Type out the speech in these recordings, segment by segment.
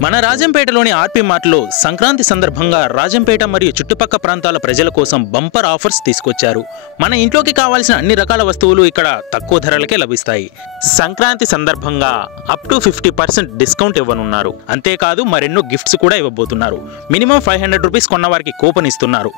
మన రాజంపేటలోని ఆర్పీ మార్ట్లో సంక్రాంతి సందర్భంగా రాజంపేట మరియు చుట్టుపక్కల ప్రాంతాల ప్రజల కోసం బంపర్ ఆఫర్స్ తీసుకొచ్చారు. మన ఇంట్లోకి కావాల్సిన అన్ని రకాల వస్తువులు ఇక్కడ తక్కువ ధరలకే లభిస్తాయి. సంక్రాంతి సందర్భంగా అప్ టు 50% డిస్కౌంట్ ఇవ్వనున్నారు. అంతేకాదు మరెన్నో గిఫ్ట్స్ కూడా ఇవ్వబోతున్నారు. మినిమం 500 రూపీస్ కొన్న వారికి కూపన్ ఇస్తున్నారు.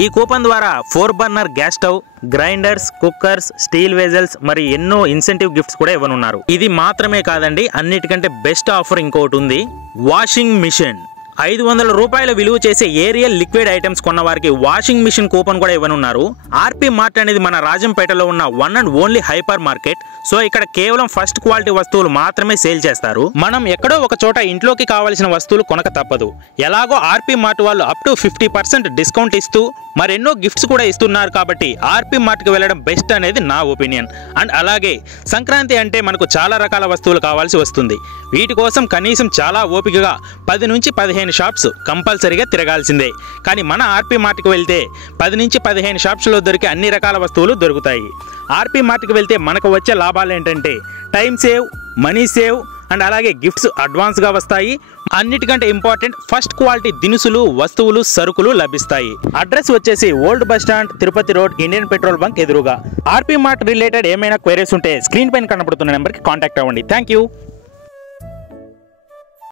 ఈ కూపన్ ద్వారా 4 burner gas stove, grinders, cookers, steel vessels మరి ఎన్నో ఇన్సెంటివ్ గిఫ్ట్స్ కూడా ఇవ్వనున్నారు. ఇది మాత్రమే కాదండి, అన్నిటికంటే బెస్ట్ ఆఫర్ ఇంకోటి ఉంది. వాషింగ్ మిషన్ 500 రూపాయల విలువ చేసే ఏరియల్ లిక్విడ్ ఐటమ్స్ కొన్న వారికి వాషింగ్ మిషన్ కూపన్ కూడా ఇవ్వనున్నారు. ఆర్పీ మార్ట్ అనేది మన రాజంపేటలో ఉన్న one and only hyper market. So ఇక్కడ కేవలం ఫస్ట్ క్వాలిటీ వస్తువులు మాత్రమే సేల్ చేస్తారు. మనం ఎక్కడో ఒక చోట ఇంట్లోకి కావాల్సిన వస్తువులు కొనక తప్పదు. ఎలాగో ఆర్పీ మార్ట్ వాళ్ళు అప్ టు 50% డిస్కౌంట్ ఇస్తూ మరెన్నో గిఫ్ట్స్ కూడా ఇస్తున్నారు. కాబట్టి ఆర్పీ మార్ట్కి వెళ్ళడం బెస్ట్ అనేది నా ఒపీనియన్. అండ్ అలాగే సంక్రాంతి అంటే మనకు చాలా రకాల వస్తువులు కావాల్సి వస్తుంది. వీటి కోసం కనీసం చాలా ఓపికగా 10 నుంచి 15 షాప్స్ కంపల్సరీగా తిరగాల్సిందే. కానీ మన ఆర్పీ మార్ట్కి వెళ్తే 10 నుంచి 15 షాప్స్లో దొరికే అన్ని రకాల వస్తువులు దొరుకుతాయి. ఆర్పీ మార్ట్కి వెళ్తే మనకు వచ్చే లాభాలు ఏంటంటే time save, money save and అలాగే గిఫ్ట్స్ అడ్వాన్స్గా వస్తాయి. అన్నిటికంటే ఇంపార్టెంట్ ఫస్ట్ క్వాలిటీ దినుసులు, వస్తువులు, సరుకులు లభిస్తాయి. అడ్రస్ వచ్చేసి old bus stand, Tirupati road, Indian petrol bunk ఎదురుగా. ఆర్పీ మార్ట్ రిలేటెడ్ ఏమైనా క్వైరీస్ ఉంటే స్క్రీన్ పైన కనబడుతున్న నెంబర్కి కాంటాక్ట్ అవ్వండి. Thank you.